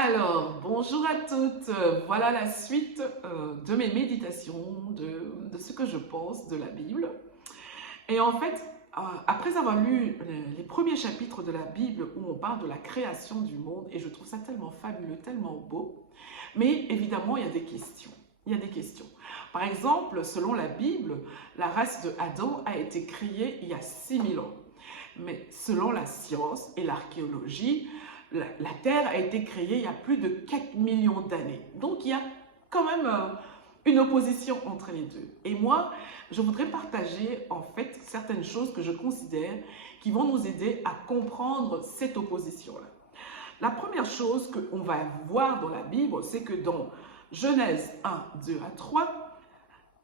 Alors, bonjour à toutes. Voilà la suite de mes méditations, de ce que je pense de la Bible. Et en fait, après avoir lu les premiers chapitres de la Bible où on parle de la création du monde, et je trouve ça tellement fabuleux, tellement beau, mais évidemment, il y a des questions. Il y a des questions. Par exemple, selon la Bible, la race de Adam a été créée il y a 6000 ans. Mais selon la science et l'archéologie, la Terre a été créée il y a plus de 4 millions d'années. Donc il y a quand même une opposition entre les deux. Et moi, je voudrais partager en fait certaines choses que je considère qui vont nous aider à comprendre cette opposition-là. La première chose qu'on va voir dans la Bible, c'est que dans Genèse 1, 2 à 3,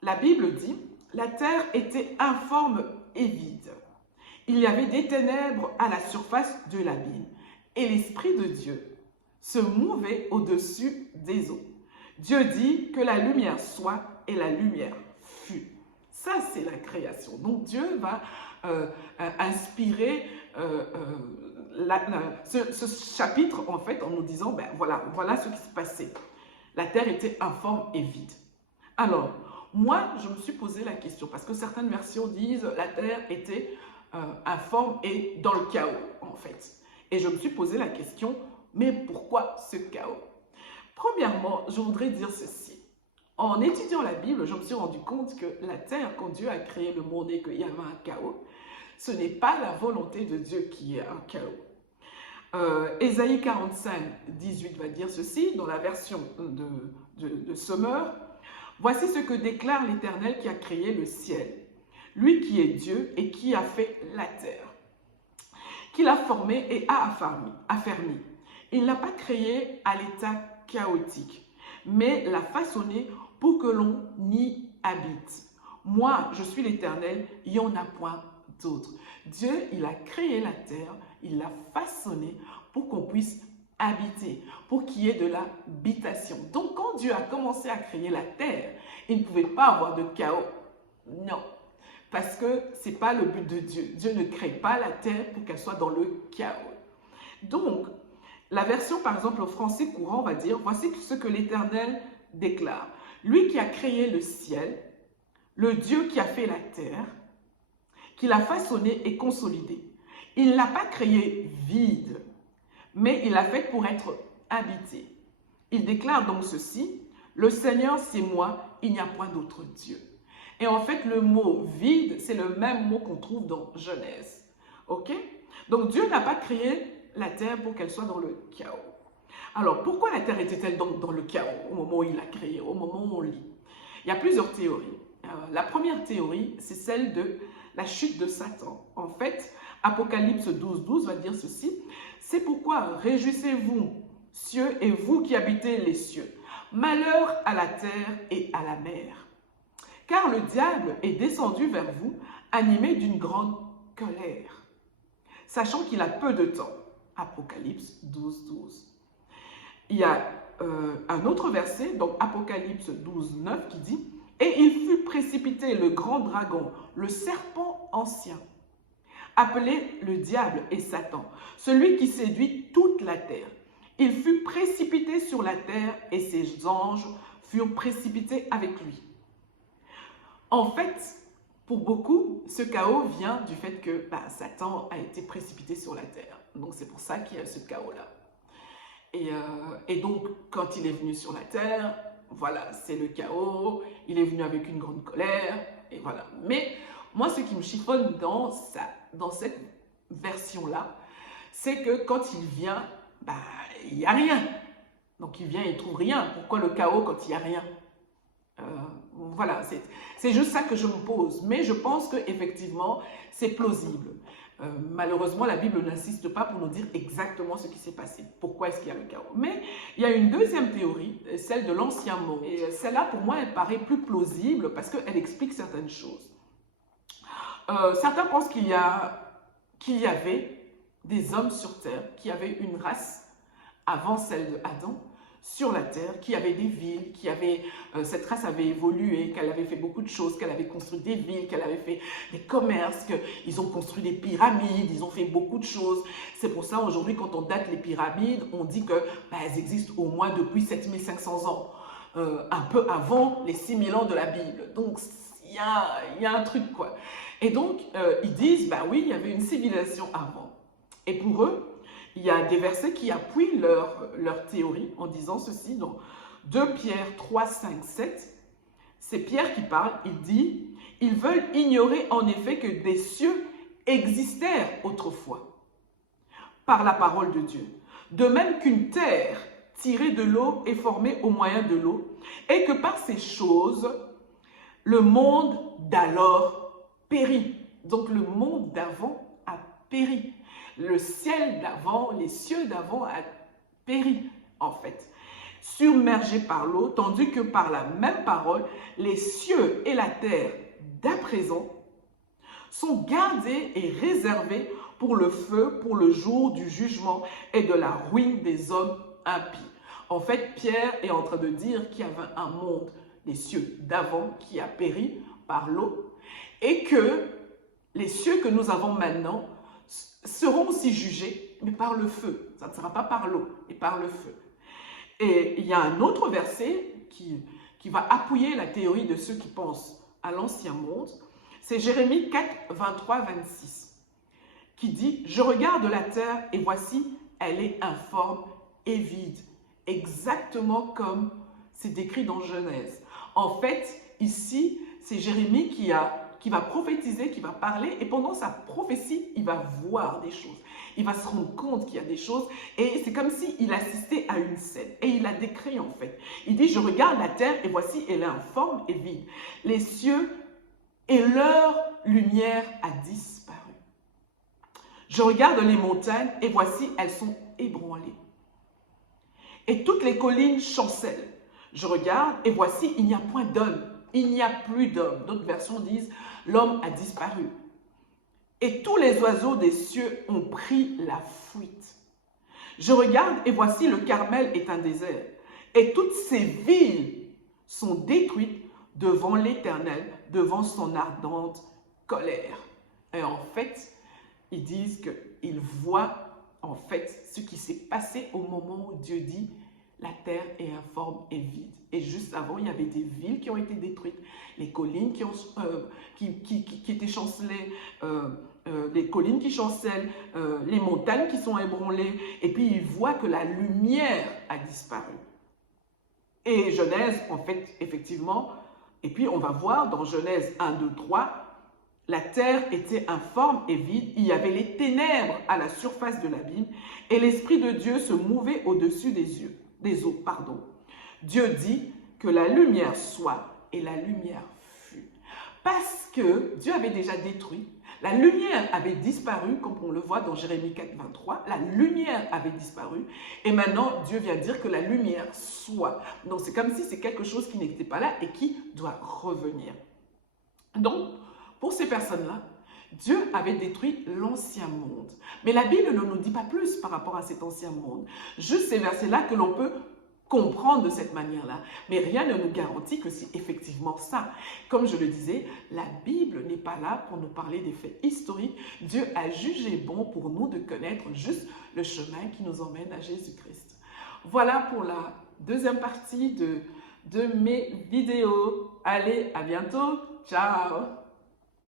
la Bible dit « La terre était informe et vide. Il y avait des ténèbres à la surface de l'abîme, et l'Esprit de Dieu se mouvait au-dessus des eaux. Dieu dit que la lumière soit, et la lumière fut. » Ça, c'est la création. Donc Dieu va inspirer ce chapitre, en fait, en nous disant, ben voilà ce qui se passait. La terre était informe et vide. Alors, moi, je me suis posé la question, parce que certaines versions disent la terre était informe et dans le chaos, en fait. Et je me suis posé la question, mais pourquoi ce chaos? Premièrement, je voudrais dire ceci. En étudiant la Bible, je me suis rendu compte que la terre, quand Dieu a créé le monde et qu'il y avait un chaos, ce n'est pas la volonté de Dieu qui est un chaos. Ésaïe 45, 18 va dire ceci, dans la version de Sommer. « Voici ce que déclare l'Éternel qui a créé le ciel, lui qui est Dieu et qui a fait la terre, qui l'a formée et a affermi. Il n'a pas créé à l'état chaotique, mais l'a façonnée pour que l'on y habite. Moi, je suis l'Éternel, il n'y en a point d'autre. » Dieu, il a créé la terre, il l'a façonnée pour qu'on puisse habiter, pour qu'il y ait de l'habitation. Donc, quand Dieu a commencé à créer la terre, il ne pouvait pas avoir de chaos. Non, parce que ce n'est pas le but de Dieu. Dieu ne crée pas la terre pour qu'elle soit dans le chaos. Donc, la version, par exemple, au français courant va dire « Voici ce que l'Éternel déclare. Lui qui a créé le ciel, le Dieu qui a fait la terre, qui l'a façonné et consolidé. Il ne l'a pas créé vide, mais il l'a fait pour être habité. Il déclare donc ceci, « Le Seigneur, c'est moi, il n'y a point d'autre Dieu. » Et en fait, le mot « vide », c'est le même mot qu'on trouve dans Genèse. Ok? Donc, Dieu n'a pas créé la terre pour qu'elle soit dans le chaos. Alors, pourquoi la terre était-elle donc dans le chaos au moment où il l'a créée, au moment où on lit? Il y a plusieurs théories. La première théorie, c'est celle de la chute de Satan. En fait, Apocalypse 12, 12 va dire ceci. « C'est pourquoi réjouissez-vous, cieux, et vous qui habitez les cieux. Malheur à la terre et à la mer. Car le diable est descendu vers vous, animé d'une grande colère, sachant qu'il a peu de temps. » Apocalypse 12, 12. Il y a un autre verset, donc Apocalypse 12, 9, qui dit « Et il fut précipité le grand dragon, le serpent ancien, appelé le diable et Satan, celui qui séduit toute la terre. Il fut précipité sur la terre et ses anges furent précipités avec lui. » En fait, pour beaucoup, ce chaos vient du fait que Satan a été précipité sur la terre. Donc c'est pour ça qu'il y a ce chaos-là. Et donc, quand il est venu sur la terre, voilà, c'est le chaos, il est venu avec une grande colère, et voilà. Mais moi, ce qui me chiffonne dans cette version-là, c'est que quand il vient, il n'y a rien. Donc il vient et il ne trouve rien. Pourquoi le chaos quand il n'y a rien? Voilà, c'est juste ça que je me pose. Mais je pense qu'effectivement, c'est plausible. Malheureusement, la Bible n'insiste pas pour nous dire exactement ce qui s'est passé. Pourquoi est-ce qu'il y a le chaos? Mais il y a une deuxième théorie, celle de l'ancien monde. Et celle-là, pour moi, elle paraît plus plausible parce qu'elle explique certaines choses. Certains pensent qu'il y avait des hommes sur terre, qui avaient une race avant celle d'Adam, sur la terre, qui avait des villes, cette race avait évolué, qu'elle avait fait beaucoup de choses, qu'elle avait construit des villes, qu'elle avait fait des commerces, qu'ils ont construit des pyramides, ils ont fait beaucoup de choses. C'est pour ça aujourd'hui, quand on date les pyramides, on dit que elles existent au moins depuis 7500 ans, un peu avant les 6000 ans de la Bible. Donc, il y a un truc, quoi. Et donc, ils disent, oui, il y avait une civilisation avant. Et pour eux, il y a des versets qui appuient leur théorie en disant ceci dans 2 Pierre 3, 5, 7. C'est Pierre qui parle, il dit « Ils veulent ignorer en effet que des cieux existèrent autrefois par la parole de Dieu, de même qu'une terre tirée de l'eau est formée au moyen de l'eau, et que par ces choses, le monde d'alors périt. » Donc le monde d'avant a péri. Le ciel d'avant, les cieux d'avant a péri, en fait, submergé par l'eau, tandis que par la même parole, les cieux et la terre d'à présent sont gardés et réservés pour le feu, pour le jour du jugement et de la ruine des hommes impies. En fait, Pierre est en train de dire qu'il y avait un monde, les cieux d'avant, qui a péri par l'eau, et que les cieux que nous avons maintenant seront aussi jugés, mais par le feu. Ça ne sera pas par l'eau, mais par le feu. Et il y a un autre verset qui va appuyer la théorie de ceux qui pensent à l'ancien monde. C'est Jérémie 4, 23, 26, qui dit « Je regarde la terre et voici, elle est informe et vide. » Exactement comme c'est décrit dans Genèse. En fait, ici, c'est Jérémie qui va prophétiser, qui va parler, et pendant sa prophétie, il va voir des choses. Il va se rendre compte qu'il y a des choses, et c'est comme s'il assistait à une scène. Et il a décrit en fait. Il dit, je regarde la terre, et voici, elle est informe et vide. Les cieux et leur lumière a disparu. Je regarde les montagnes, et voici, elles sont ébranlées. Et toutes les collines chancellent. Je regarde, et voici, il n'y a point d'homme. Il n'y a plus d'homme. D'autres versions disent, l'homme a disparu. Et tous les oiseaux des cieux ont pris la fuite. Je regarde et voici le Carmel est un désert. Et toutes ces villes sont détruites devant l'Éternel, devant son ardente colère. Et en fait, ils disent qu'ils voient en fait ce qui s'est passé au moment où Dieu dit la terre est informe et vide. Et juste avant, il y avait des villes qui ont été détruites, les collines qui étaient chancelées, les collines qui chancellent, les montagnes qui sont ébranlées. Et puis, ils voient que la lumière a disparu. Et Genèse, en fait, effectivement, et puis on va voir dans Genèse 1, 2, 3, la terre était informe et vide, il y avait les ténèbres à la surface de l'abîme, et l'Esprit de Dieu se mouvait au-dessus des eaux. Dieu dit que la lumière soit, et la lumière fut. Parce que Dieu avait déjà détruit, la lumière avait disparu, comme on le voit dans Jérémie 4, 23, la lumière avait disparu, et maintenant Dieu vient dire que la lumière soit. Donc c'est comme si c'est quelque chose qui n'était pas là et qui doit revenir. Donc, pour ces personnes-là, Dieu avait détruit l'ancien monde. Mais la Bible ne nous dit pas plus par rapport à cet ancien monde. Juste ces versets-là que l'on peut comprendre de cette manière-là. Mais rien ne nous garantit que c'est effectivement ça. Comme je le disais, la Bible n'est pas là pour nous parler des faits historiques. Dieu a jugé bon pour nous de connaître juste le chemin qui nous emmène à Jésus-Christ. Voilà pour la deuxième partie de mes vidéos. Allez, à bientôt. Ciao!